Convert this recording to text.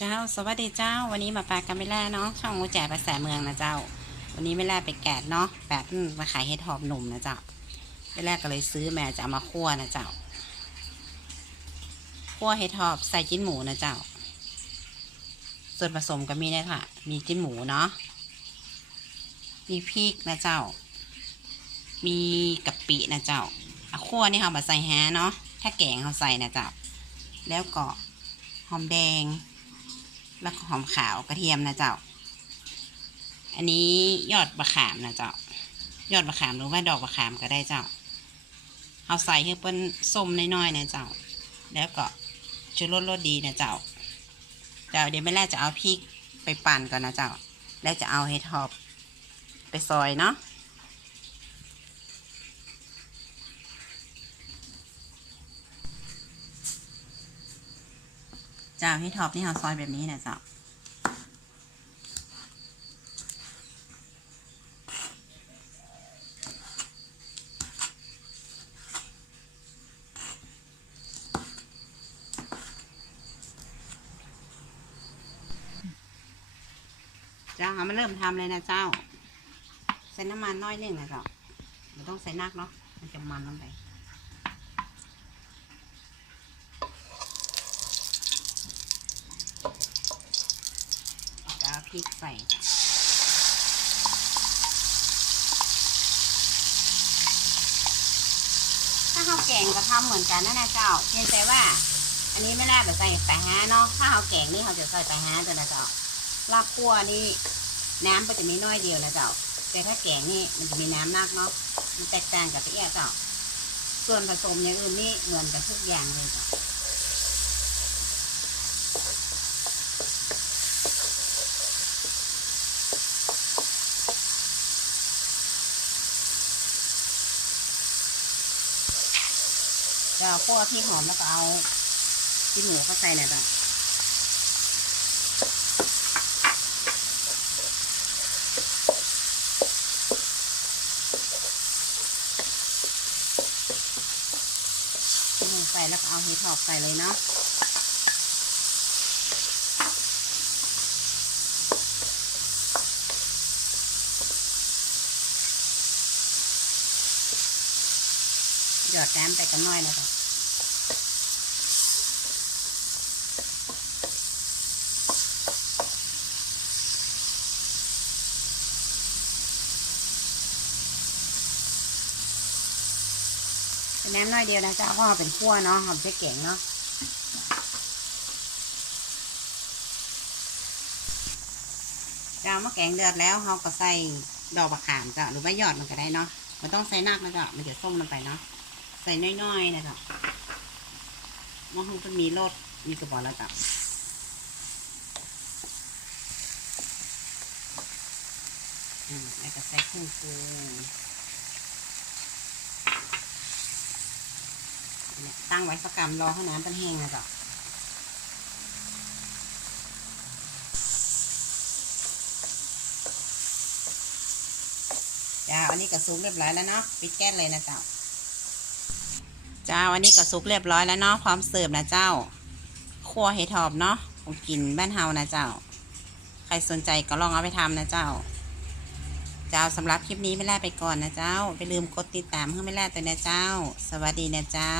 เจ้าสวัสดีเจ้าวันนี้มาปลากันไม่แล่เนาะช่องงูแจภาษาเมืองนะเจ้าวันนี้ไม่แล่ไปแกะเนาะแปดมาขายเห็ดหอบหนุ่มนะเจ้าไม่แล่ก็เลยซื้อแม่จะเอามาคั่วนะเจ้าคั่วเห็ดหอบใส่จิ้นหมูนะเจ้าส่วนผสมก็มีเนี่ยค่ะมีจิ้นหมูเนาะมีพริกนะเจ้ามีกะปินะเจ้าคั่วนี่เขามาใส่แฮเนาะถ้าแกงเขาใส่นะเจ้าแล้วก็หอมแดงแล้วก็หอมขาวกระเทียมนะเจ้าอันนี้ยอดมะขามนะเจ้ายอดมะขามหรือว่าดอกมะขามก็ได้เจ้าเอาใส่ให้เป็นส้มน้อยๆนะเจ้าแล้วก็ชูรสดีนะเจ้าเดี๋ยวไม่แรกจะเอาพริกไปปั่นก่อนนะเจ้าแล้วจะเอาเห็ดหอบไปซอยเนาะเจ้าเห็ดหอบนี่เราซอยแบบนี้นะเจ้าเอามาเริ่มทำเลยนะเจ้าใส่น้ำมันน้อยนึงนะเจ้าไม่ต้องใส่นักเนาะมันจะมันลงไปพริกใส่ถ้าข้าวแกงก็ทำเหมือนกันนะเจ้าเพียงแต่ว่าอันนี้ไม่แลกแบบใส่ไปฮะเนาะถ้าข้าวแกงนี่เขาจะใส่ไปฮะตัวนะเจ้าลาบคั่วนี่น้ำก็จะมีน้อยเดียวนะเจ้าแต่ถ้าแกงนี่มันจะมีน้ำมากเนาะมันแตกต่างกับที่เจ้าส่วนผสมอย่างอื่นนี่เหมือนกันทุกอย่างเลยเจ้าคั่วพริกหอมแล้วก็เอาจิ้นหมูเข้าใส่เนี่ยจ้ะจิ้นหมูใส่แล้วก็เอาเห็ดหอบใส่เลยเนาะหยอดน้ำไปกันน้อยนะจ๊ะน้ำน้อยเดียวนะจ๊ะเพราะเราเป็นคั่วเนาะหอมใช้แกงเนาะจ้ามะแกงเดือดแล้วเราก็ใส่ดอกมะขามจ้ะหรือว่ายอดมันก็ได้เนาะมันต้องใส่นักนะจ๊ะมันจะส้มลงไปเนาะใส่น้อยๆนะจ๊ะมะฮุ่งมีรสมีกระบอกแล้วจ้ะแล้วก็ใส่เครื่องปรุงตั้งไว้สักกำรอให้น้ำเป็นแห้งนะจ๊ะอันนี้ก็สุกเรียบร้อยแล้วเนาะปิดแก๊สเลยนะเจ้าอันนี้ก็สุกเรียบร้อยแล้วเนาะพร้อมเสิร์ฟนะเจ้าคั่วเห็ดหอบเนาะของกินบ้านเฮานะเจ้าใครสนใจก็ลองเอาไปทำนะเจ้าสำหรับคลิปนี้ไม่แล่ไปก่อนนะเจ้าไปลืมกดติดตามเพื่อไม่แล่ตัวนะเจ้าสวัสดีนะเจ้า